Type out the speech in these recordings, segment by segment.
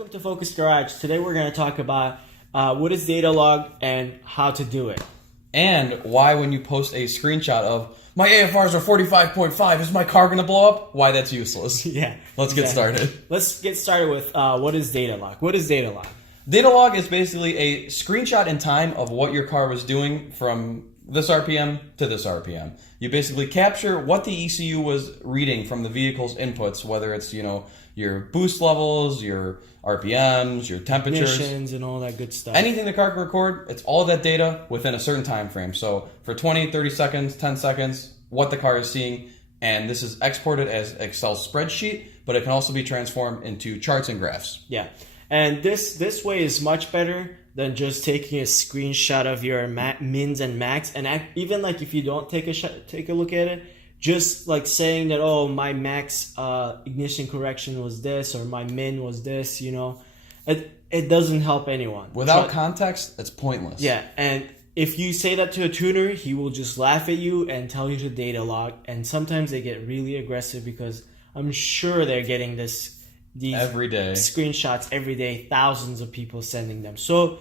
Welcome to Focus Garage. Today we're going to talk about what is Datalog and how to do it. And why when you post a screenshot of my AFRs are 45.5, is my car going to blow up? Why that's useless. Yeah. Let's get started. Let's get started with what is Datalog. What is Datalog? Datalog is basically a screenshot in time of what your car was doing from this RPM to this RPM. You basically capture what the ECU was reading from the vehicle's inputs, whether it's, your boost levels, your RPMs, your temperatures, Emissions and all that good stuff. anything the car can record. It's all of that data within a certain time frame. So for 20, 30 seconds, 10 seconds, what the car is seeing. And this is exported as Excel spreadsheet, but it can also be transformed into charts and graphs. Yeah. And this way is much better than just taking a screenshot of your mins and max. And even like if you don't take a look at it, just like saying that, oh, my max ignition correction was this or my min was this, it doesn't help anyone. Without context, it's pointless. Yeah, and if you say that to a tuner, he will just laugh at you and tell you to data log. And sometimes they get really aggressive because I'm sure they're getting these every day screenshots every day, thousands of people sending them. So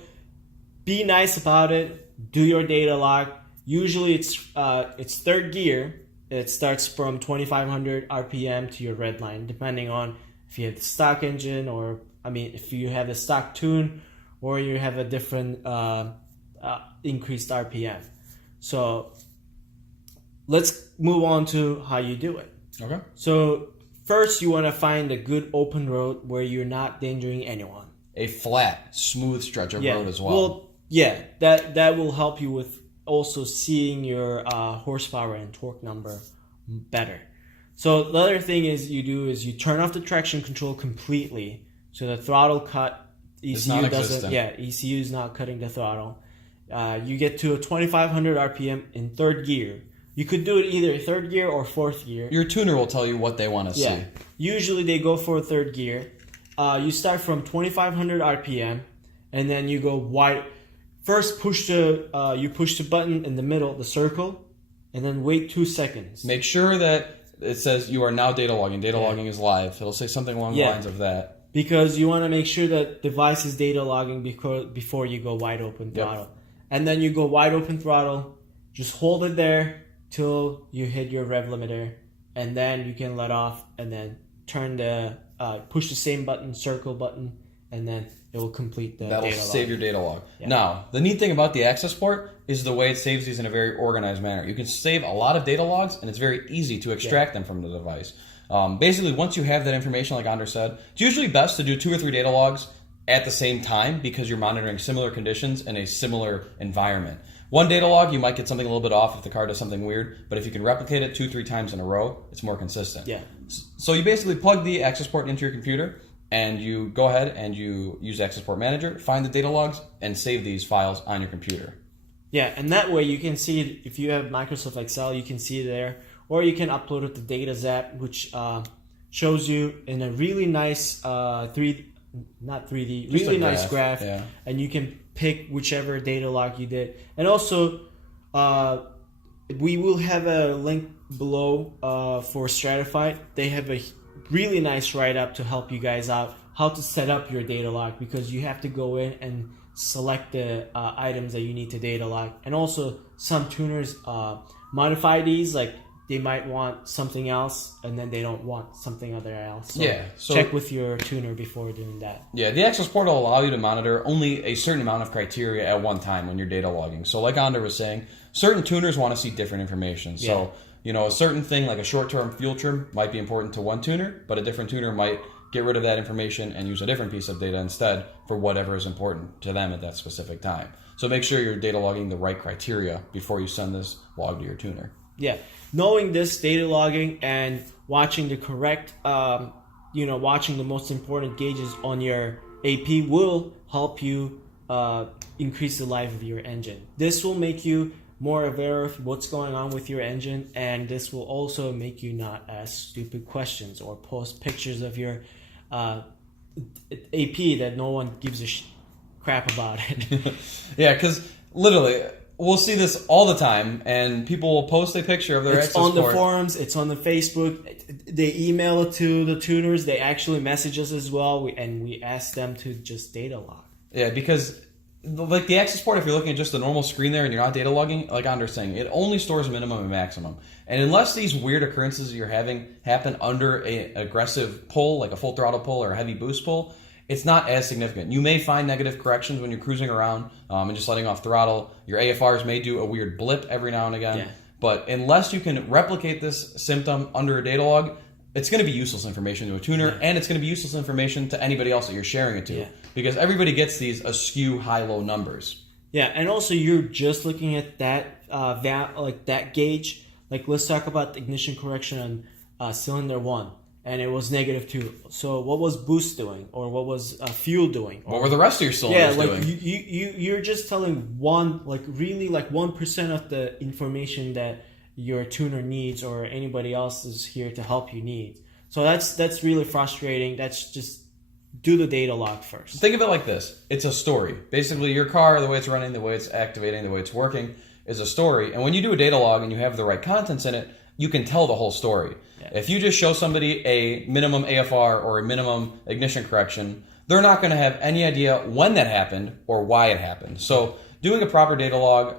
be nice about it. Do your data log. Usually it's third gear. It starts from 2500 RPM to your red line, depending on if you have the stock engine or, if you have the stock tune or you have a different increased RPM. So let's move on to how you do it. Okay. So first, you want to find a good open road where you're not endangering anyone. A flat, smooth stretch of road as well. Well, yeah, that will help you with also seeing your horsepower and torque number better. So the other thing you turn off the traction control completely, so the throttle cut ECU doesn't. Yeah, ECU is not cutting the throttle. You get to a 2500 RPM in third gear. You could do it either third gear or fourth gear. Your tuner will tell you what they want to see. Usually they go for third gear. You start from 2500 RPM, and then you go wide. First, you push the button in the middle, the circle, and then wait 2 seconds. Make sure that it says you are now data logging. Data logging is live. It'll say something along the lines of that. Because you want to make sure that device is data logging before you go wide open throttle. Yep. And then you go wide open throttle. Just hold it there till you hit your rev limiter, and then you can let off, and then push the same button, circle button, and then it will complete the data log. That'll save your data log. Yeah. Now, the neat thing about the Accessport is the way it saves these in a very organized manner. You can save a lot of data logs, and it's very easy to extract them from the device. Basically, once you have that information, like Anders said, it's usually best to do 2 or 3 data logs at the same time because you're monitoring similar conditions in a similar environment. One data log, you might get something a little bit off if the car does something weird, but if you can replicate it 2-3 times in a row, it's more consistent. Yeah. So you basically plug the Accessport into your computer, and you go ahead and you use Accessport Manager, find the data logs, and save these files on your computer. Yeah, and that way you can see it. If you have Microsoft Excel, you can see it there, or you can upload it to DataZap, which shows you in a really nice really nice graph, and you can pick whichever data log you did. And also, we will have a link below for Stratified. They have a really nice write-up to help you guys out how to set up your data log, because you have to go in and select the items that you need to data log. And also, some tuners modify these, like they might want something else, and then they don't want something other else. So check with your tuner before doing that. Yeah, the Accessport will allow you to monitor only a certain amount of criteria at one time when you're data logging. So like Ander was saying, certain tuners want to see different information. So, a certain thing like a short-term fuel trim might be important to one tuner, but a different tuner might get rid of that information and use a different piece of data instead for whatever is important to them at that specific time. So make sure you're data logging the right criteria before you send this log to your tuner. Yeah, knowing this data logging and watching the correct, watching the most important gauges on your AP will help you increase the life of your engine. This will make you more aware of what's going on with your engine, and this will also make you not ask stupid questions or post pictures of your AP that no one gives a crap about it. Yeah, because literally, we'll see this all the time, and people will post a picture of their It's on the Accessport. forums. It's on the Facebook. They email it to the tuners. They actually message us as well, and we ask them to just data log. Yeah, because like the Accessport, if you're looking at just the normal screen there and you're not data logging, like Andre's saying, it only stores minimum and maximum. And unless these weird occurrences you're having happen under an aggressive pull, like a full throttle pull or a heavy boost pull, it's not as significant. You may find negative corrections when you're cruising around and just letting off throttle. Your AFRs may do a weird blip every now and again. Yeah. But unless you can replicate this symptom under a data log, it's going to be useless information to a tuner, and it's going to be useless information to anybody else that you're sharing it to. Yeah. Because everybody gets these askew high-low numbers. Yeah, and also you're just looking at that that gauge. Like, let's talk about the ignition correction on cylinder 1, and it was -2. So what was boost doing, or what was fuel doing? Or, What were the rest of your cylinders doing? you're just telling 1% of the information that your tuner needs or anybody else is here to help you need. So that's really frustrating. That's just do the data log first. Think of it like this. It's a story. Basically, your car, the way it's running, the way it's activating, the way it's working, is a story. And when you do a data log and you have the right contents in it, you can tell the whole story. Yeah. If you just show somebody a minimum AFR or a minimum ignition correction, they're not going to have any idea when that happened or why it happened. So doing a proper data log,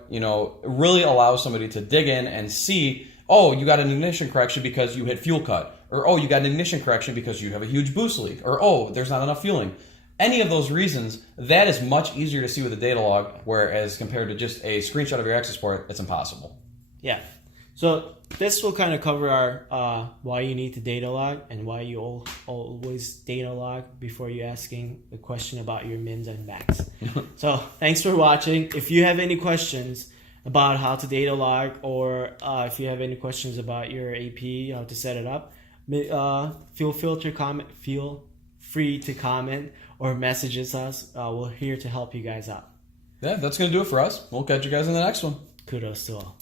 really allows somebody to dig in and see, oh, you got an ignition correction because you hit fuel cut. Or, oh, you got an ignition correction because you have a huge boost leak. Or, oh, there's not enough fueling. Any of those reasons, that is much easier to see with a data log, whereas compared to just a screenshot of your Accessport, it's impossible. Yeah. So this will kind of cover our why you need to data log and why you always data log before you asking the question about your mins and max. So thanks for watching. If you have any questions about how to data log, or if you have any questions about your AP, how to set it up, feel free to comment or messages us. We're here to help you guys out. Yeah, that's going to do it for us. We'll catch you guys in the next one. Kudos to all.